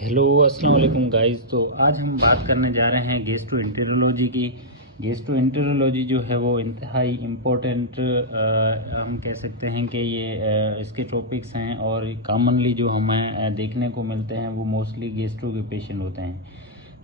Hello अस्सलाम वालेकुम guys. तो आज हम बात करने जा रहे हैं गैस्ट्रोएंटेरोलॉजी की। गैस्ट्रोएंटेरोलॉजी जो है वो इंतहाई इम्पोर्टेंट हम कह सकते हैं कि ये इसके टॉपिक्स हैं और कॉमनली जो हमें देखने को मिलते हैं वो मोस्टली गैस्ट्रो के पेशेंट होते हैं।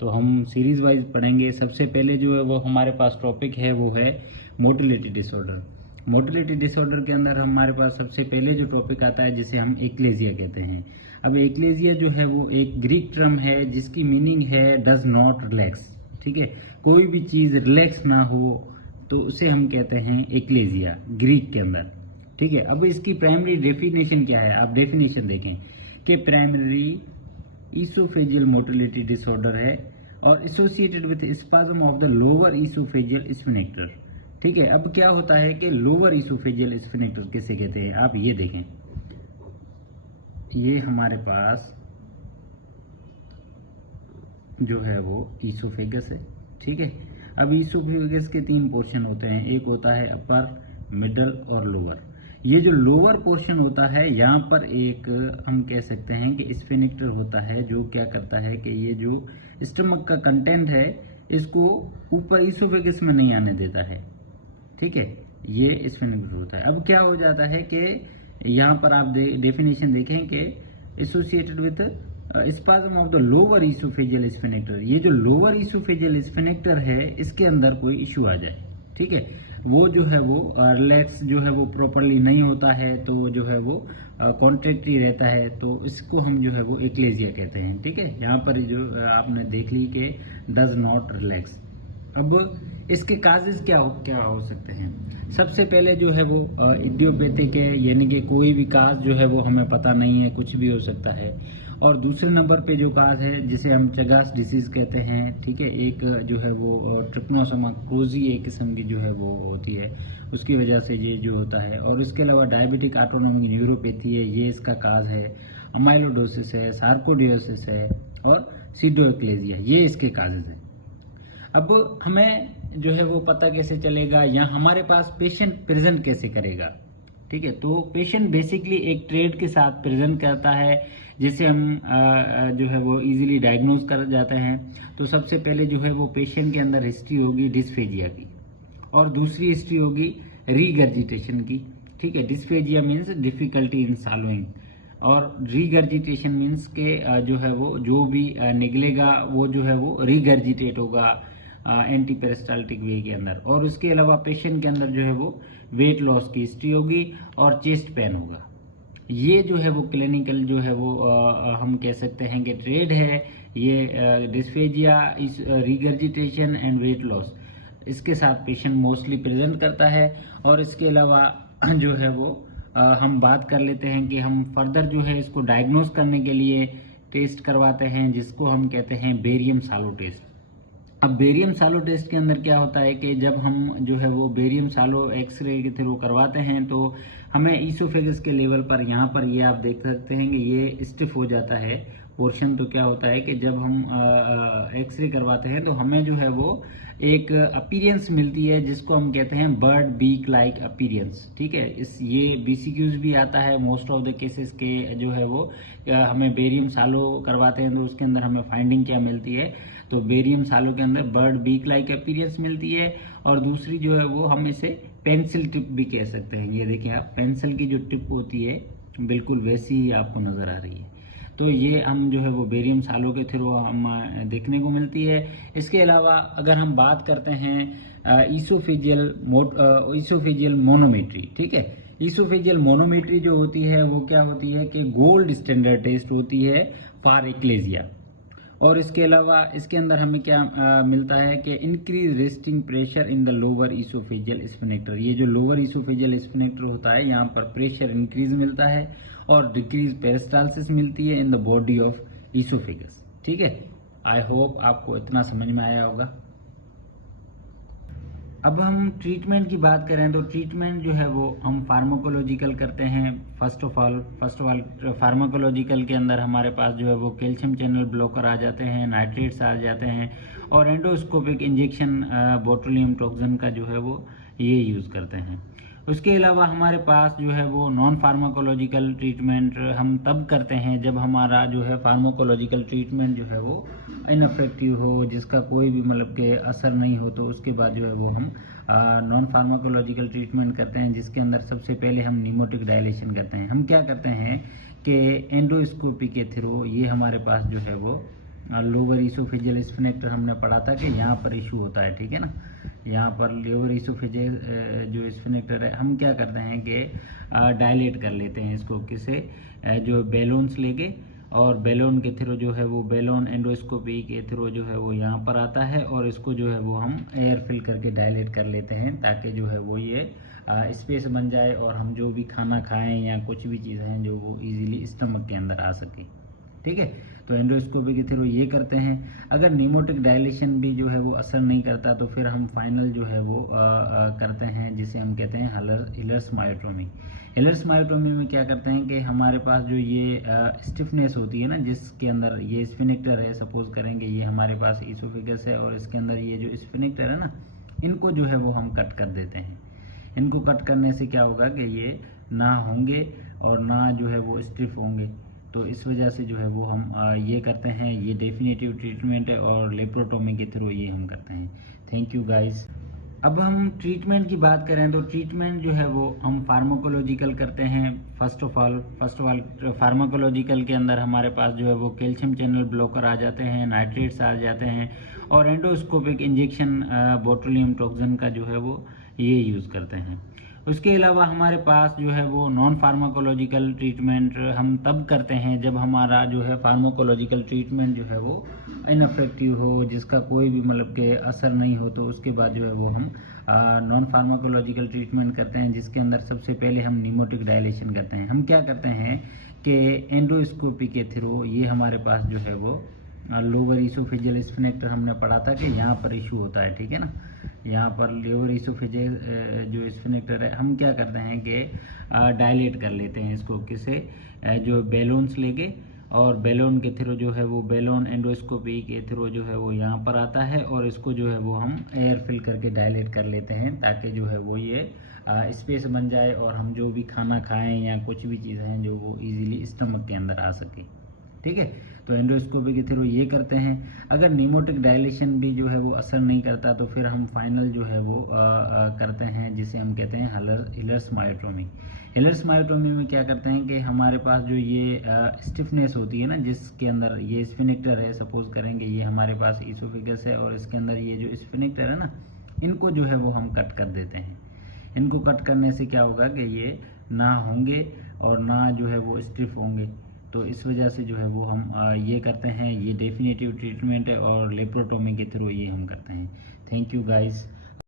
तो हम सीरीज़ वाइज पढ़ेंगे। सबसे पहले जो है वो हमारे पास टॉपिक है वो है मोटिलिटी डिसऑर्डर। मोटिलिटी डिसऑर्डर के अंदर हमारे पास सबसे पहले जो टॉपिक आता है जिसे हम एक्लेजिया कहते हैं। अब एक्लेजिया जो है वो एक ग्रीक टर्म है जिसकी मीनिंग है डज नॉट रिलैक्स। ठीक है, कोई भी चीज़ रिलैक्स ना हो तो उसे हम कहते हैं एक्लेजिया ग्रीक के अंदर। ठीक है, अब इसकी प्राइमरी डेफिनेशन क्या है, आप डेफिनेशन देखें कि प्राइमरी ईसोफेजियल मोटिलिटी डिसऑर्डर है और associated with spasm of the lower oesophageal sphincter. ठीक है, अब क्या होता है कि लोअर ईसोफेजियल स्फिंक्टर किसे कहते हैं, आप ये देखें, ये हमारे पास जो है वो ईसोफेगस है। ठीक है, अब ईसोफेगस के तीन पोर्शन होते हैं, एक होता है अपर, मिडल और लोअर। ये जो लोअर पोर्शन होता है यहाँ पर एक हम कह सकते हैं कि स्फिंक्टर होता है जो क्या करता है कि ये जो स्टमक का कंटेंट है इसको ऊपर ईसोफेगस में नहीं आने देता है। ठीक है, ये स्फिंक्टर होता है। अब क्या हो जाता है कि यहाँ पर आप डेफिनेशन देखें कि associated with spasm of the lower oesophageal sphincter. ये जो लोअर ईसोफेजियल स्फिंक्टर है इसके अंदर कोई इश्यू आ जाए, ठीक है, वो जो है वो रिलैक्स जो है वो प्रॉपरली नहीं होता है, तो जो है वो कॉन्ट्रैक्टरी रहता है, तो इसको हम जो है वो एक्लेजिया कहते हैं। ठीक है, यहाँ पर जो आपने देख ली कि डज नॉट रिलैक्स। अब इसके काजेज क्या हो सकते हैं। सबसे पहले जो है वो इडियोपैथिक है, यानी कि कोई भी काज जो है वो हमें पता नहीं है, कुछ भी हो सकता है। और दूसरे नंबर पे जो काज है जिसे हम चगास डिसीज कहते हैं। ठीक है, एक जो है वो ट्रिपनोसोमा क्रोजी एक किस्म की जो है वो होती है, उसकी वजह से ये जो होता है। और इसके अलावा डायबिटिक ऑटोनोमिक न्यूरोपैथी है, ये इसका काज है। अमाइलोडोसिस है, सार्कोडियोसिस है और सीडोएक्लेजिया, ये इसके काजेज हैं। अब हमें जो है वो पता कैसे चलेगा या हमारे पास पेशेंट प्रेजेंट कैसे करेगा। ठीक है, तो पेशेंट बेसिकली एक ट्रेड के साथ प्रेजेंट करता है जिसे हम जो है वो इजीली डायग्नोज कर जाते हैं। तो सबसे पहले जो है वो पेशेंट के अंदर हिस्ट्री होगी डिस्फेजिया की और दूसरी हिस्ट्री होगी रीगर्जिटेशन की। ठीक है, डिस्फेजिया मीन्स डिफिकल्टी इन सॉलोइंग और रीगर्जिटेशन मीन्स के जो है वो जो भी निकलेगा वो जो है वो रीगर्जिटेट होगा एंटी पेरिस्टाल्टिक वे के अंदर। और उसके अलावा पेशेंट के अंदर जो है वो वेट लॉस की हिस्ट्री होगी और चेस्ट पेन होगा। ये जो है वो क्लिनिकल जो है वो हम कह सकते हैं कि ट्रेड है। ये dysphagia, regurgitation and weight loss, इसके साथ पेशेंट मोस्टली प्रेजेंट करता है। और इसके अलावा जो है वो हम बात कर लेते हैं कि हम फर्दर जो है इसको डायग्नोज करने के लिए टेस्ट करवाते हैं जिसको हम कहते हैं बेरियम सालो टेस्ट। अब बेरियम सालो टेस्ट के अंदर क्या होता है कि जब हम जो है वो बेरियम सालो एक्सरे के थ्रू करवाते हैं तो हमें ईसोफेगस के लेवल पर यहाँ पर ये आप देख सकते हैं कि ये स्टिफ हो जाता है पोर्शन। तो क्या होता है कि जब हम एक्सरे करवाते हैं तो हमें जो है वो एक अपीरियंस मिलती है जिसको हम कहते हैं बर्ड बीक लाइक अपीरियंस। ठीक है, इस ये बीसीक्यूज भी आता है मोस्ट ऑफ द केसेस के जो है वो हमें बेरियम सालो करवाते हैं तो उसके अंदर हमें फाइंडिंग क्या मिलती है, तो बेरियम सालों के अंदर बर्ड बीक लाइक अपीयरेंस मिलती है। और दूसरी जो है वो हम इसे पेंसिल टिप भी कह सकते हैं। ये देखिए आप, पेंसिल की जो टिप होती है बिल्कुल वैसी ही आपको नज़र आ रही है। तो ये हम जो है वो बेरियम सालों के थ्रू हम देखने को मिलती है। इसके अलावा अगर हम बात करते हैं ईसोफेजियल मोनोमेट्री। ठीक है, ईसोफेजियल मोनोमेट्री जो होती है वो क्या होती है कि गोल्ड स्टैंडर्ड टेस्ट होती है फॉर एक्लेजिया। और इसके अलावा इसके अंदर हमें क्या मिलता है कि increase resting pressure in the lower oesophageal sphincter. ये जो लोअर ईसोफेजियल स्फिंक्टर होता है यहाँ पर प्रेशर इंक्रीज मिलता है और डिक्रीज पेरिस्टाल्सिस मिलती है in the body of oesophagus. ठीक है, आई होप आपको इतना समझ में आया होगा। अब हम ट्रीटमेंट की बात करें तो ट्रीटमेंट जो है वो हम फार्माकोलॉजिकल करते हैं। फर्स्ट ऑफ ऑल फार्माकोलॉजिकल के अंदर हमारे पास जो है वो कैल्शियम चैनल ब्लॉकर आ जाते हैं, नाइट्रेट्स आ जाते हैं और एंडोस्कोपिक इंजेक्शन बोटुलियम टॉक्सिन का जो है वो ये यूज़ करते हैं। उसके अलावा हमारे पास जो है वो नॉन फार्माकोलॉजिकल ट्रीटमेंट हम तब करते हैं जब हमारा जो है फार्माकोलॉजिकल ट्रीटमेंट जो है वो इनफेक्टिव हो, जिसका कोई भी मतलब के असर नहीं हो, तो उसके बाद जो है वो हम नॉन फार्माकोलॉजिकल ट्रीटमेंट करते हैं, जिसके अंदर सबसे पहले हम निमोटिक डायलेशन करते हैं। हम क्या करते हैं कि एंडोस्कोपी के थ्रू, ये हमारे पास जो है वो लोअर इसोफेजियल स्फिनेक्टर हमने पढ़ा था कि यहाँ पर इशू होता है, ठीक है ना। यहाँ पर लोअर इसोफेजियल जो स्फिनेक्टर है, हम क्या करते हैं कि डायलेट कर लेते हैं इसको, किसे जो बैलून्स लेके, और बैलून के थ्रू जो है वो बैलून एंडोस्कोपी के थ्रू जो है वो यहाँ पर आता है, और इसको जो है वो हम एयर फिल करके डायलेट कर लेते हैं, ताकि जो है वो ये स्पेस बन जाए और हम जो भी खाना खाएं या कुछ भी चीज़ें हैं जो वो इजीली स्टमक के अंदर आ सके, ठीक है। तो एंडोस्कोपी के थ्रू ये करते हैं। अगर निमोटिक डायलेशन भी जो है वो असर नहीं करता, तो फिर हम फाइनल जो है वो करते हैं, जिसे हम कहते हैं हिलर्स मायोटोमी। हिलर्स मायोटोमी में क्या करते हैं कि हमारे पास जो ये स्टिफनेस होती है ना, जिसके अंदर ये स्फिनेक्टर है, सपोज करेंगे ये हमारे पास इसोफेगस है और इसके अंदर ये जो स्फिनेक्टर है ना, इनको जो है वो हम कट कर देते हैं। इनको कट करने से क्या होगा कि ये ना होंगे और ना जो है वो स्टिफ होंगे, तो इस वजह से जो है वो हम ये करते हैं। ये डेफिनेटिव ट्रीटमेंट है और लेप्रोटोमी के थ्रू ये हम करते हैं। Thank you guys. अब हम ट्रीटमेंट की बात करें तो ट्रीटमेंट जो है वो हम फार्माकोलॉजिकल करते हैं। फर्स्ट ऑफ ऑल फार्माकोलॉजिकल के अंदर हमारे पास जो है वो कैल्शियम चैनल ब्लॉकर आ जाते हैं, नाइट्रेट्स आ जाते हैं, और एंडोस्कोपिक इंजेक्शन बोटुलियम टॉक्सिन का जो है वो ये यूज़ करते हैं। उसके अलावा हमारे पास जो है वो नॉन फार्माकोलॉजिकल ट्रीटमेंट हम तब करते हैं जब हमारा जो है फार्माकोलॉजिकल ट्रीटमेंट जो है वो इनफेक्टिव हो, जिसका कोई भी मतलब के असर नहीं हो, तो उसके बाद जो है वो हम नॉन फार्माकोलॉजिकल ट्रीटमेंट करते हैं, जिसके अंदर सबसे पहले हम निमोटिक डायलेशन करते हैं। हम क्या करते हैं कि एंडोस्कोपी के थ्रू, ये हमारे पास जो है वो लोअर इसोफेजियल स्फिनेक्टर हमने पढ़ा था कि यहाँ पर इशू होता है, ठीक है ना। यहाँ पर लोअर इसोफेजियल जो स्फिनेक्टर है, हम क्या करते हैं कि डायलेट कर लेते हैं इसको, किसे जो बैलून्स लेके, और बैलून के थ्रू जो है वो बैलून एंडोस्कोपी के थ्रू जो है वो यहाँ पर आता है, और इसको जो है वो हम एयर फिल करके डायलेट कर लेते हैं, ताकि जो है वो ये स्पेस बन जाए और हम जो भी खाना खाएं या कुछ भी चीज़ें हैं जो वो इजीली स्टमक के अंदर आ सके, ठीक है। तो एंडोस्कोपी के थ्रू ये करते हैं। अगर निमोटिक डायलेशन भी जो है वो असर नहीं करता, तो फिर हम फाइनल जो है वो करते हैं, जिसे हम कहते हैं हिलर्स मायोटोमी। हिलर्स मायोटोमी में क्या करते हैं कि हमारे पास जो ये स्टिफनेस होती है ना, जिसके अंदर ये स्फिनेक्टर है, सपोज करेंगे ये हमारे पास इसोफेगस है और इसके अंदर ये जो स्फिनेक्टर है ना, इनको जो है वो हम कट कर देते हैं। इनको कट करने से क्या होगा कि ये ना होंगे और ना जो है वो स्टिफ होंगे, तो इस वजह से जो है वो हम ये करते हैं। ये डेफिनेटिव ट्रीटमेंट है और लेप्रोटोमी के थ्रू ये हम करते हैं। Thank you guys.